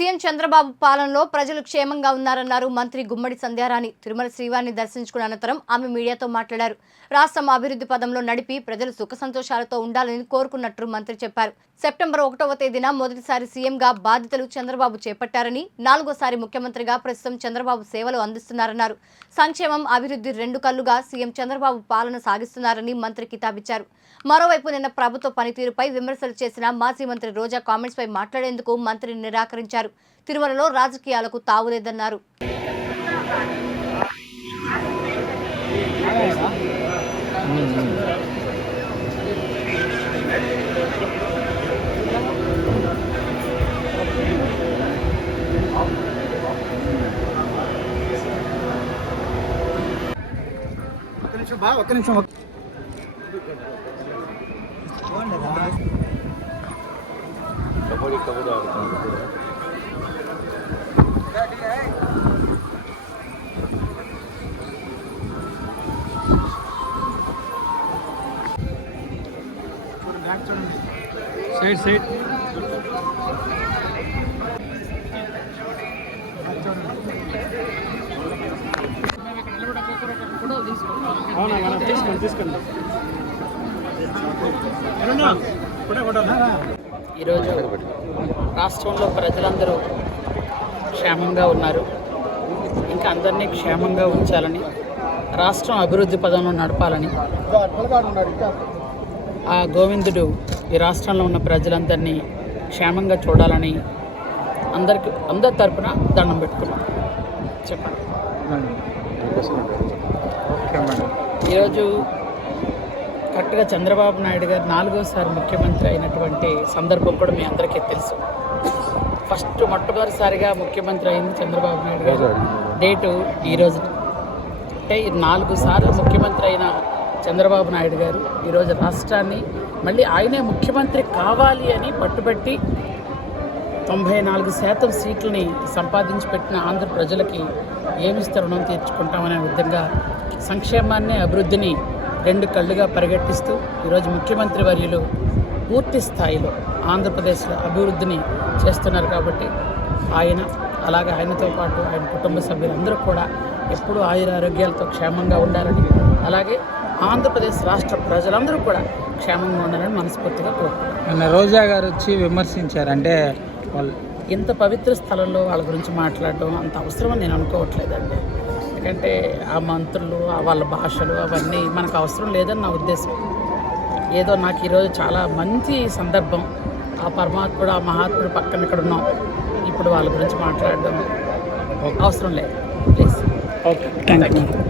CM Chandrababu పాలనలో ప్రజలు క్షేమంగా ఉన్నారన్నారు మంత్రి గుమ్మడి సంధ్యారాణి. తిరుమల శ్రీవారిని దర్శించుకున్న అనంతరం ఆమె మీడియాతో మాట్లాడారు. రాష్ట్రం అభివృద్ధి పదంలో నడిపి ప్రజలు సుఖ సంతోషాలతో ఉండాలని కోరుకున్నట్లు మంత్రి చెప్పారు. సెప్టెంబర్ ఒకటవ తేదీన మొదటిసారి సీఎంగా బాధ్యతలు చంద్రబాబు చేపట్టారని నాలుగోసారి ముఖ్యమంత్రిగా ప్రస్తుతం చంద్రబాబు సేవలు అందిస్తున్నారన్నారు. సంక్షేమం అభివృద్ధి రెండు కళ్ళుగా సీఎం చంద్రబాబు పాలన సాగిస్తున్నారని మంత్రి కితాబిచ్చారు. మరోవైపు నిన్న ప్రభుత్వ పనితీరుపై విమర్శలు చేసిన మాజీ మంత్రి రోజా కామెంట్స్పై మాట్లాడేందుకు మంత్రి నిరాకరించారు. తిరుమలలో రాజకీయాలకు తావులేదన్నారు. ఒక్క నిమిషం బా ఒక్క నిమిషం ఒక్క- చూడండి, బ్యాక్ కొట్టాలా? రా. ఈరోజు రాష్ట్రంలో ప్రజలందరూ క్షేమంగా ఉన్నారు ఇంకా అందరినీ క్షేమంగా ఉంచాలని రాష్ట్రం అభివృద్ధి పదంలో నడపాలని ఆ గోవిందుడు ఈ రాష్ట్రంలో ఉన్న ప్రజలందరినీ క్షేమంగా చూడాలని అందరికి అందరి తరపున దండం పెట్టుకున్నాం. చెప్పండి. ఈరోజు కరెక్ట్గా చంద్రబాబు నాయుడు గారు నాలుగోసారి ముఖ్యమంత్రి అయినటువంటి సందర్భం కూడా మీ అందరికీ తెలుసు. ఫస్ట్ మొట్టమొదటిసారిగా ముఖ్యమంత్రి అయింది చంద్రబాబు నాయుడు గారు. డేటు ఈరోజు అంటే నాలుగు సార్లు ముఖ్యమంత్రి అయిన చంద్రబాబు నాయుడు గారు ఈరోజు రాష్ట్రాన్ని మళ్ళీ ఆయనే ముఖ్యమంత్రి కావాలి అని పట్టుబట్టి తొంభై నాలుగు శాతం సీట్లని సంపాదించి పెట్టిన ఆంధ్ర ప్రజలకి ఏమిస్తే రుణం తీర్చుకుంటామనే విధంగా సంక్షేమాన్ని అభివృద్ధిని రెండు కళ్ళుగా పరిగెట్టిస్తూ ఈరోజు ముఖ్యమంత్రి వర్యులు పూర్తి స్థాయిలో ఆంధ్రప్రదేశ్లో అభివృద్ధిని చేస్తున్నారు కాబట్టి ఆయన అలాగే ఆయనతో పాటు ఆయన కుటుంబ సభ్యులందరూ కూడా ఎప్పుడూ ఆయుర ఆరోగ్యాలతో క్షేమంగా ఉండాలని అలాగే ఆంధ్రప్రదేశ్ రాష్ట్ర ప్రజలందరూ కూడా క్షేమంగా ఉండాలని మనస్ఫూర్తిగా కోరుకుంటున్నాను నిన్న రోజా గారు వచ్చి విమర్శించారు. అంటే వాళ్ళు ఇంత పవిత్ర స్థలంలో వాళ్ళ గురించి మాట్లాడడం అంత అవసరమని నేను అనుకోవట్లేదండి. ఎందుకంటే ఆ మంత్రులు వాళ్ళ భాషలు అవన్నీ మనకు అవసరం లేదని నా ఉద్దేశం. ఏదో నాకు ఈరోజు చాలా మంచి సందర్భం. ఆ పరమాత్ముడు ఆ మహాత్ముడు పక్కన ఇక్కడ ఉన్నాం. ఇప్పుడు వాళ్ళ గురించి మాట్లాడడం అవసరం లేదు. Please okay. Thank you